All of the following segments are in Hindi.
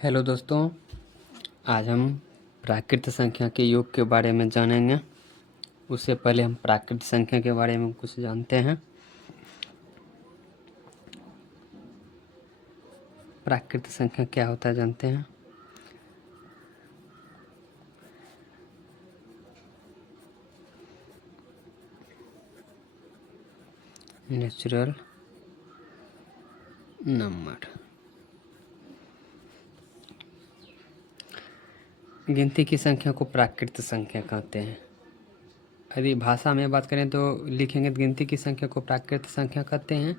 हेलो दोस्तों, आज हम प्राकृत संख्या के योग के बारे में जानेंगे। उससे पहले हम प्राकृत संख्या के बारे में कुछ जानते हैं। प्राकृत संख्या क्या होता है जानते हैं? Natural number. गिनती की संख्या को प्राकृत संख्या कहते हैं। यदि भाषा में बात करें तो लिखेंगे तो गिनती की संख्या को प्राकृत संख्या कहते हैं,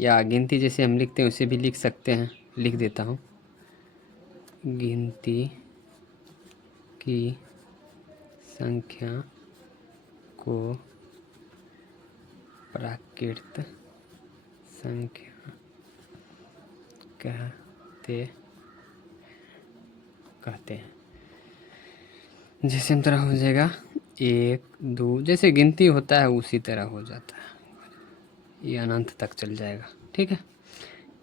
या गिनती जैसे हम लिखते हैं उसे भी लिख सकते हैं। लिख देता हूँ, गिनती की संख्या को प्राकृत संख्या कहते हैं। जैसे हम तरह हो जाएगा 1 2, जैसे गिनती होता है उसी तरह हो जाता है, ये अनंत तक चल जाएगा। ठीक है,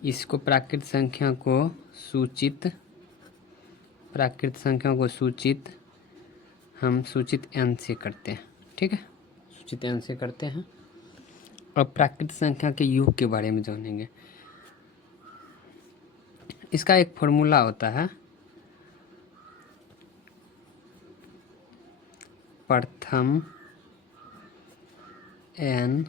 इसको प्राकृत संख्या को सूचित हम सूचित n से करते हैं। ठीक है, सूचित n से करते हैं। अब प्राकृत संख्या के योग के बारे में जानेंगे। इसका एक फॉर्मूला होता है, प्रथम n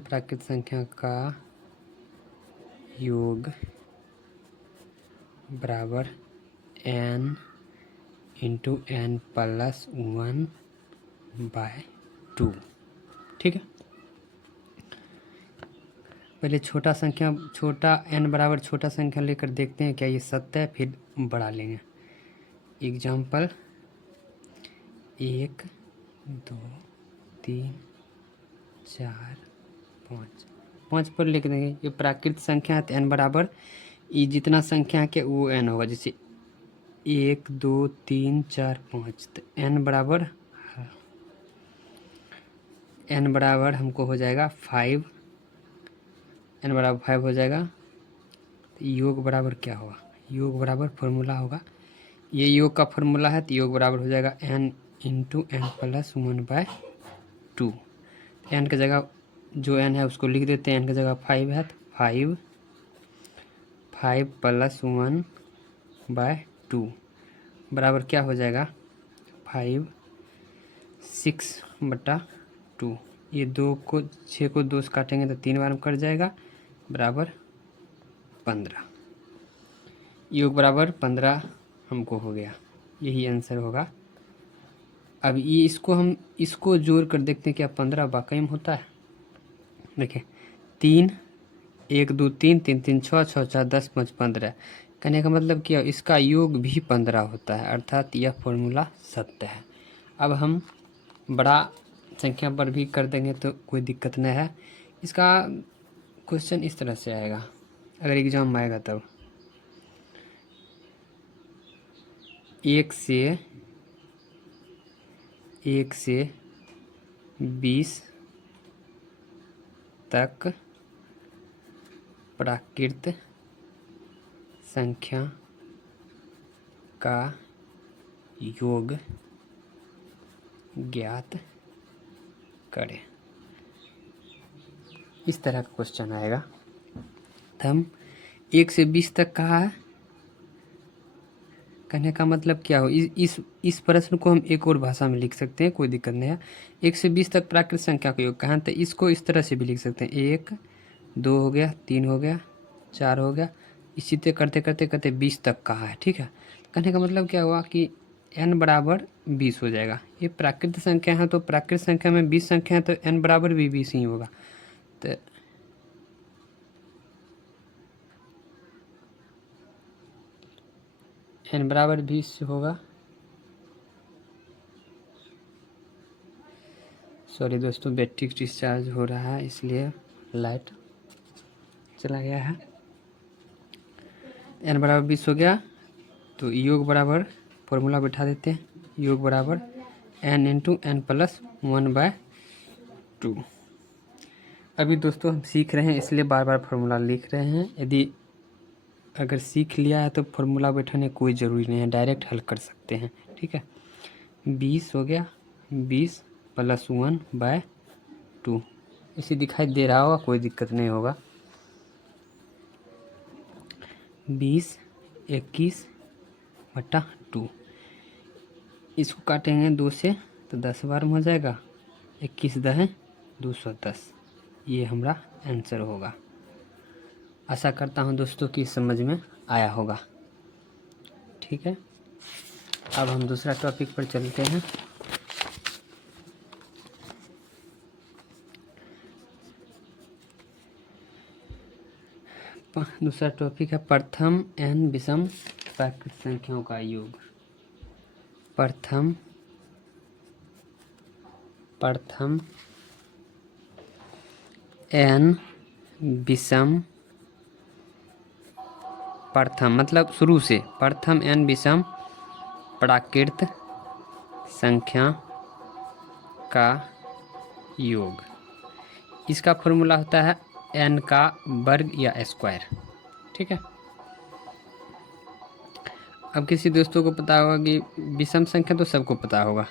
प्राकृत संख्या का योग बराबर n इंटू n प्लस 1/2। ठीक है, पहले छोटा n बराबर छोटा संख्या लेकर देखते हैं क्या ये सत्य है, फिर बड़ा लेंगे। एग्जाम्पल 1 2 3 4 5 पर लिख देंगे। ये प्राकृत संख्या है तो n बराबर ये जितना संख्या है क्या वो n होगा। जैसे 1 2 3 4 5, तो n बराबर हमको हो जाएगा 5। n बराबर 5 हो जाएगा। तो योग बराबर क्या होगा? योग बराबर फॉर्मूला होगा, ये योग का फॉर्मूला है, तो योग बराबर हो जाएगा n into n plus 1/2। n की जगह जो n है उसको लिख देते हैं, n की जगह 5 है तो 5 प्लस 1/2 बराबर क्या हो जाएगा 5 6/2। ये 6 को 2 से काटेंगे तो 3 बार में कट जाएगा, बराबर 15। योग बराबर 15 हमको हो गया, यही आंसर होगा। अब ये इसको जोड़ कर देखते हैं क्या 15 वाकई में होता है। देखिए 3 1 2 3 3 3 6 6 4 10 5 15, कहने का मतलब क्या, इसका योग भी 15 होता है, अर्थात यह फॉर्मूला सत्य है। अब हम बड़ा संख्या पर भी कर देंगे तो कोई दिक्कत नहीं है। इसका क्वेश्चन इस तरह से आएगा, अगर एग्जाम में आएगा तब 1 से 20 तक प्राकृत संख्या का योग ज्ञात करें। इस तरह का क्वेश्चन आएगा। तो हम 1 से 20 तक कहा है, कहने का मतलब क्या हो, इस प्रश्न को हम एक और भाषा में लिख सकते हैं, कोई दिक्कत नहीं है। 1 से 20 तक प्राकृत संख्या का योग कहा, तो इसको इस तरह से भी लिख सकते हैं, 1 2 हो गया, 3 हो गया, 4 हो गया, इसी तरह करते करते करते 20 तक कहा है। ठीक है, कहने का मतलब क्या हुआ कि n बराबर 20 हो जाएगा। ये प्राकृत संख्या है तो प्राकृत संख्या में 20 संख्या है तो n बराबर भी 20 ही होगा। तो n बराबर 20 होगा। सॉरी दोस्तों, बैटरी डिस्चार्ज हो रहा है इसलिए लाइट चला गया है। n बराबर 20 हो गया, तो योग बराबर फॉर्मूला बैठा देते हैं, योग बराबर n इंटू n प्लस 1/2। अभी दोस्तों हम सीख रहे हैं इसलिए बार बार फार्मूला लिख रहे हैं। यदि अगर सीख लिया है तो फार्मूला बैठाने कोई ज़रूरी नहीं है, डायरेक्ट हल कर सकते हैं। ठीक है, 20 हो गया, 20 प्लस 1/2। इसे दिखाई दे रहा होगा, कोई दिक्कत नहीं होगा। 20 21/2। इसको काटेंगे 2 से तो 10 बार में हो जाएगा, 21 दहें 210। ये हमारा आंसर होगा। आशा करता हूँ दोस्तों कि समझ में आया होगा। ठीक है, अब हम दूसरा टॉपिक पर चलते हैं। दूसरा टॉपिक है प्रथम n विषम प्राकृत संख्याओं का योग। प्रथम n विषम, प्रथम मतलब शुरू से, प्रथम n विषम प्राकृत संख्या का योग। इसका फॉर्मूला होता है n का वर्ग या स्क्वायर। ठीक है, अब किसी दोस्तों को पता होगा कि विषम संख्या तो सबको पता होगा।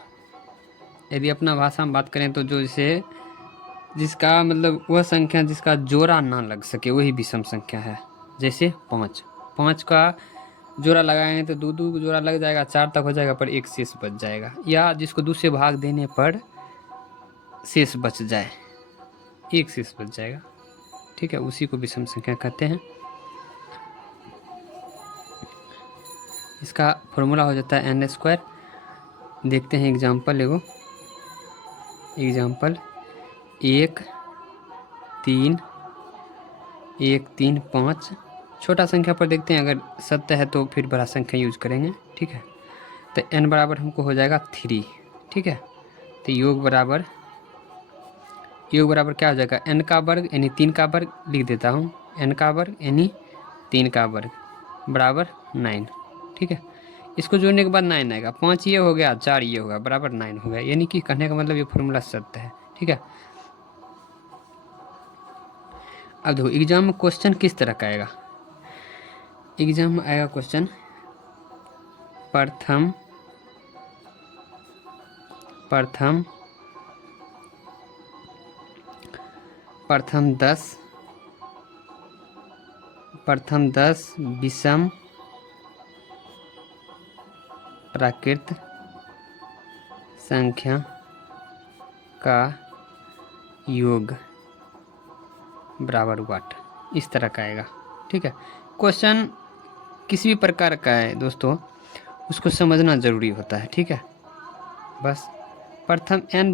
यदि अपना भाषा में बात करें तो जो जैसे जिसका मतलब वह संख्या जिसका जोड़ा ना लग सके वही विषम संख्या है। जैसे 5 का जोड़ा लगाएंगे तो 2 जोड़ा लग जाएगा, 4 तक हो जाएगा, पर 1 शेष बच जाएगा। या जिसको 2 से भाग देने पर शेष बच जाए, 1 शेष बच जाएगा। ठीक है, उसी को विषम संख्या कहते हैं। इसका फॉर्मूला हो जाता है n²। देखते हैं एग्जाम्पल, 1 3 1 3 5। छोटा संख्या पर देखते हैं, अगर सत्य है तो फिर बड़ा संख्या यूज करेंगे। ठीक है, तो n बराबर हमको हो जाएगा 3। ठीक है, तो योग बराबर क्या हो जाएगा, n का वर्ग यानी 3 का वर्ग लिख देता हूँ, n का वर्ग यानी 3 का वर्ग बराबर 9। ठीक है, इसको जोड़ने के बाद 9 आएगा, 5 ये हो गया, 4 ये होगा, बराबर 9 हो गया। यानी कि कहने का मतलब ये फॉर्मूला सत्य है। ठीक है, अब देखो एग्जाम में क्वेश्चन किस तरह का आएगा। एग्जाम में आएगा क्वेश्चन प्रथम 10 विषम प्राकृत संख्या का योग बराबर व्हाट, इस तरह का आएगा। ठीक है, क्वेश्चन किसी भी प्रकार का है दोस्तों, उसको समझना ज़रूरी होता है। ठीक है, बस प्रथम 10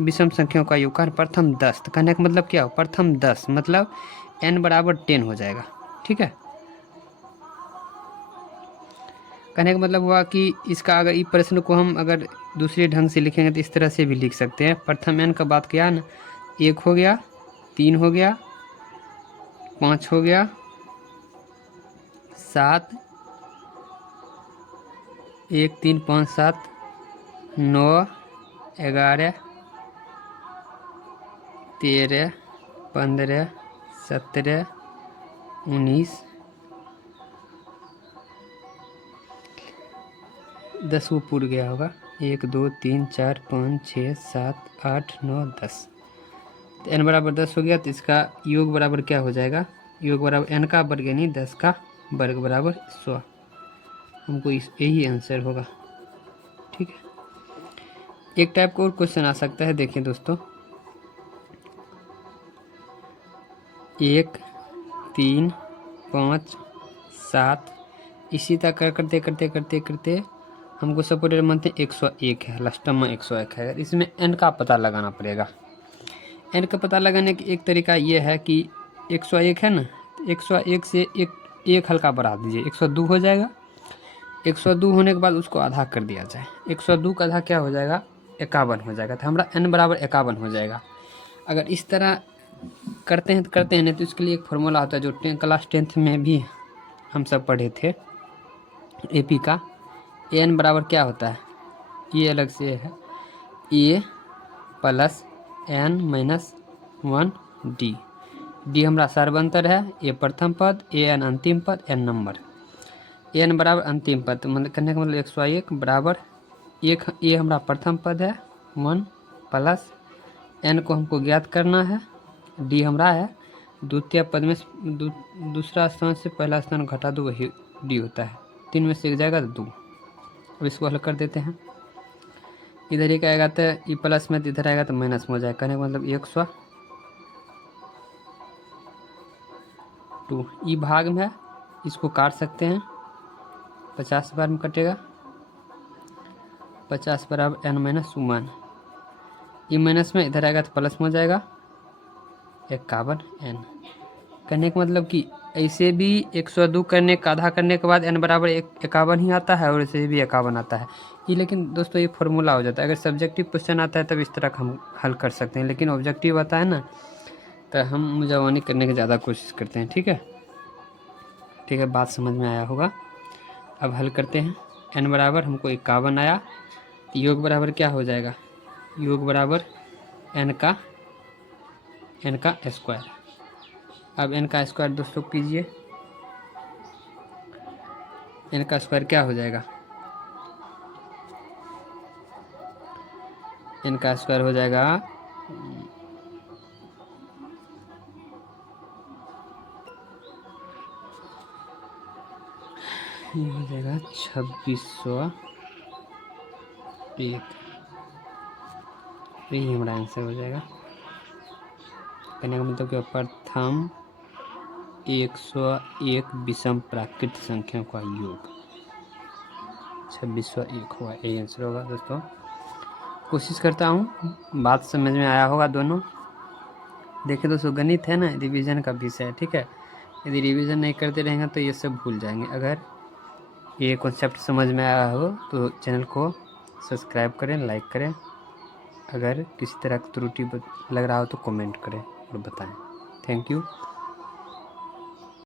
विषम संख्याओं का योग का प्रथम 10, तो कहने का मतलब क्या हो, प्रथम 10 मतलब n बराबर 10 हो जाएगा। ठीक है, कहने का मतलब हुआ कि इसका अगर इस प्रश्न को हम अगर दूसरे ढंग से लिखेंगे तो इस तरह से भी लिख सकते हैं। प्रथम n का बात किया ना, 1 हो गया, 3 हो गया, 5 हो गया, 7 1 3 5 7 9 11 13 15 17 19 10 वो पूर गया होगा, 1 2 3 4 5 6 7 8 9 10। तो n बराबर 10 हो गया, तो इसका योग बराबर क्या हो जाएगा, योग बराबर n का वर्ग यानी 10 का वर्ग बराबर 100। हमको यही आंसर होगा। ठीक है, एक टाइप का और क्वेश्चन आ सकता है, देखिए दोस्तों, 1 3 5 7 इसी तरह करते हमको सपोर्टेड मानते हैं 101 है, लास्ट में 101 है। इसमें n का पता लगाना पड़ेगा। n का पता लगाने का एक तरीका ये है कि 101 है ना, 101 से एक हल्का बढ़ा दीजिए, 102 हो जाएगा। 102 होने के बाद उसको आधा कर दिया जाए, 102 का आधा क्या हो जाएगा, 51 हो जाएगा। तो हमारा n बराबर 51 हो जाएगा। अगर इस तरह करते हैं नहीं तो इसके लिए एक फार्मूला होता है जो क्लास 10th में भी हम सब पढ़े थे एपी का। एन बराबर क्या होता है, ये अलग से है, A plus N minus 1 D. D हमारा सर्वंतर है, ए प्रथम पद, ए एन अंतिम पद, एन नंबर। एन बराबर अंतिम पद मतलब करने का मतलब 101 बराबर एक, ए हमारा प्रथम पद है 1 प्लस एन को हमको ज्ञात करना है, डी हमारा है द्वितीय पद में दूसरा स्थान से पहला स्थान घटा दो वही डी होता है, 3 में से एक जाएगा तो 2। अब इसको हल कर देते हैं, इधर एक आएगा तो ई प्लस में, इधर आएगा तो माइनस में हो जाएगा, कहने का मतलब 102 ई भाग में है, इसको काट सकते हैं, 50 बार में कटेगा, 50 बराबर एन माइनस 1, ई माइनस में इधर आएगा तो प्लस में हो जाएगा 51 एन। कहने का मतलब कि ऐसे भी 102 करने का आधा करने के बाद एन बराबर 51 ही आता है और ऐसे भी 51 आता है ये। लेकिन दोस्तों ये फॉर्मूला हो जाता है, अगर सब्जेक्टिव क्वेश्चन आता है तब इस तरह हम हल कर सकते हैं, लेकिन ऑब्जेक्टिव आता है ना तो हम मुजावानी करने की ज़्यादा कोशिश करते हैं। ठीक है, बात समझ में आया होगा। अब हल करते हैं, एन बराबर हमको 51 आया, योग बराबर क्या हो जाएगा, योग बराबर एन का स्क्वायर। अब एन का स्क्वायर दोस्तों कीजिए, एन का स्क्वायर क्या हो जाएगा, एन का स्क्वायर हो जाएगा ये हो जाएगा 2601, यही हमारा आंसर हो जाएगा। कहने का मतलब कि प्रथम 101 विषम प्राकृत संख्या का योग 2601 हुआ, यही आंसर होगा। दोस्तों कोशिश करता हूँ बात समझ में आया होगा दोनों। देखिए दोस्तों गणित है ना रिवीजन का विषय है, ठीक है, यदि रिवीजन नहीं करते रहेंगे तो ये सब भूल जाएंगे। अगर ये कॉन्सेप्ट समझ में आया हो तो चैनल को सब्सक्राइब करें, लाइक करें, अगर किसी तरह की त्रुटि लग रहा हो तो कमेंट करें और बताएं। Thank you.